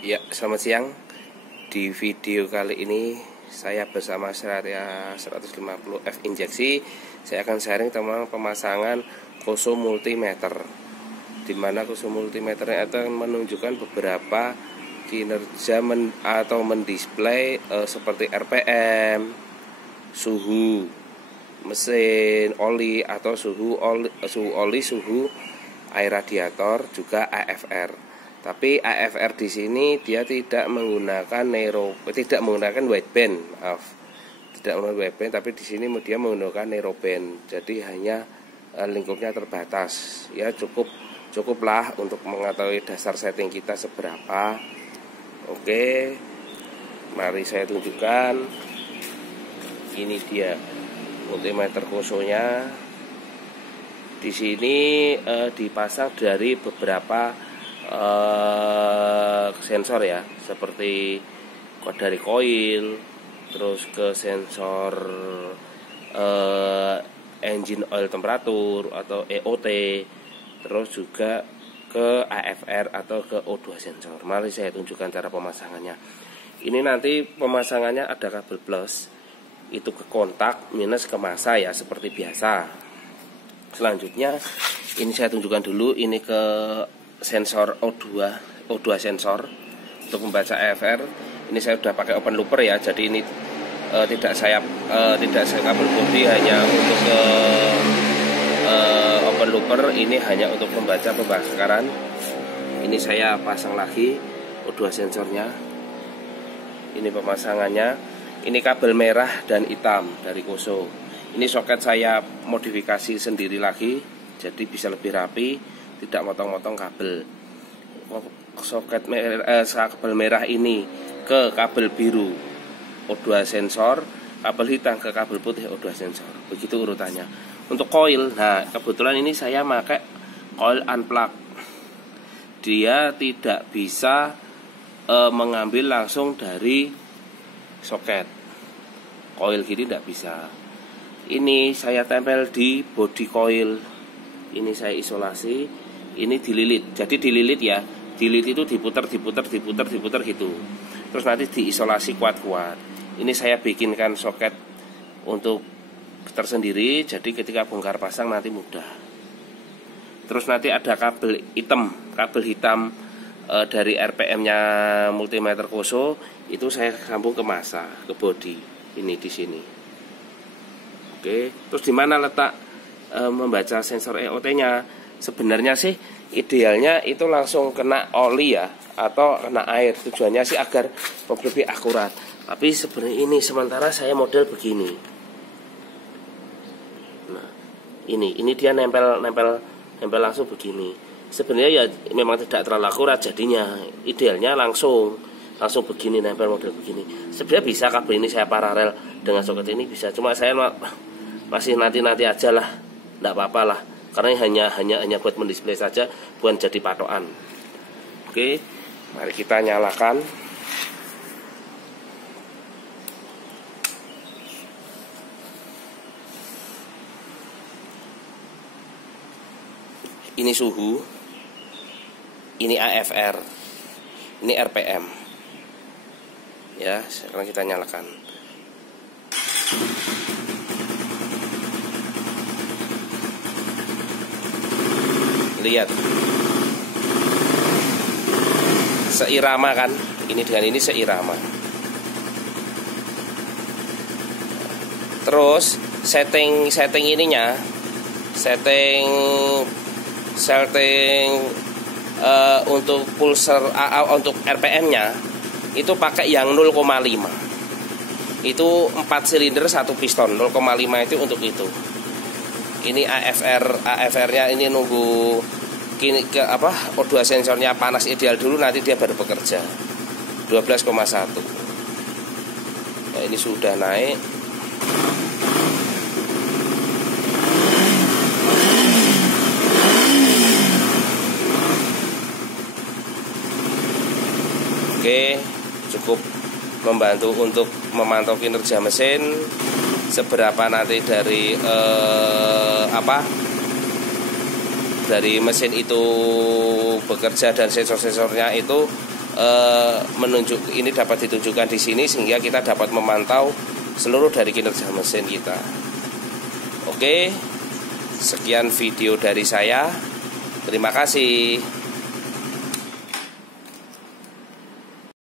Ya, selamat siang. Di video kali ini saya bersama Seria 150F injeksi. Saya akan sharing tentang pemasangan Koso multimeter, dimana Koso multimeter akan menunjukkan beberapa kinerja atau mendisplay seperti RPM, suhu mesin, oli atau suhu air radiator, juga AFR. Tapi AFR di sini dia tidak menggunakan wideband, tidak menggunakan wideband, tapi di sini dia menggunakan narrowband. Jadi hanya lingkupnya terbatas. Ya cukuplah untuk mengetahui dasar setting kita seberapa. Oke, mari saya tunjukkan. Ini dia multimeter Kosonya. Di sini dipasang dari beberapa sensor ya, seperti dari koil, terus ke sensor engine oil temperatur atau EOT, terus juga ke AFR atau ke O2 sensor. Mari saya tunjukkan cara pemasangannya. Ini nanti pemasangannya ada kabel plus, itu ke kontak, minus ke massa ya, seperti biasa. Selanjutnya ini saya tunjukkan dulu, ini ke sensor O2 sensor untuk membaca AFR. Ini saya sudah pakai open looper ya, jadi ini tidak saya kabel bodi, hanya untuk ke open looper. Ini hanya untuk membaca pembakaran. Ini saya pasang lagi O2 sensornya. Ini pemasangannya. Ini kabel merah dan hitam dari Koso. Ini soket saya modifikasi sendiri lagi, jadi bisa lebih rapi, tidak motong-motong kabel. Soket kabel merah ini ke kabel biru O2 sensor, kabel hitam ke kabel putih O2 sensor. Begitu urutannya. Untuk koil, nah kebetulan ini saya pakai koil unplug. Dia tidak bisa mengambil langsung dari soket. Koil gini tidak bisa. Ini saya tempel di bodi koil. Ini saya isolasi. Ini dililit. Jadi dililit ya. Dililit itu diputar gitu. Terus nanti diisolasi kuat-kuat. Ini saya bikinkan soket untuk tersendiri. Jadi ketika bongkar pasang nanti mudah. Terus nanti ada kabel hitam dari RPM-nya multimeter Koso. Itu saya sambung ke massa, ke bodi. Ini di sini. Oke. Terus di mana letak membaca sensor EOT-nya? Sebenarnya sih idealnya itu langsung kena oli ya, atau kena air. Tujuannya sih agar lebih akurat. Tapi sebenarnya ini sementara saya model begini. Nah, ini dia nempel langsung begini. Sebenarnya ya memang tidak terlalu akurat jadinya. Idealnya langsung begini, nempel model begini. Sebenarnya bisa kabel ini saya paralel dengan soket ini bisa. Cuma saya masih nanti aja lah, tidak apa-apa lah. Karena hanya buat mendisplay saja, bukan jadi patokan. Oke, mari kita nyalakan. Ini suhu, ini AFR, ini RPM. Ya, sekarang kita nyalakan. Lihat, seirama kan? Ini dengan ini seirama. Terus setting ininya, setting untuk pulser untuk RPM-nya itu pakai yang 0,5. Itu 4 silinder 1 piston, 0,5 itu untuk itu. Ini AFR-nya ini nunggu O2 sensornya panas ideal dulu, nanti dia baru bekerja. 12,1. Nah, ini sudah naik. Oke, cukup membantu untuk memantau kinerja mesin. Seberapa nanti dari dari mesin itu bekerja dan sensor-sensornya itu ini dapat ditunjukkan di sini, sehingga kita dapat memantau seluruh dari kinerja mesin kita. Oke, sekian video dari saya. Terima kasih.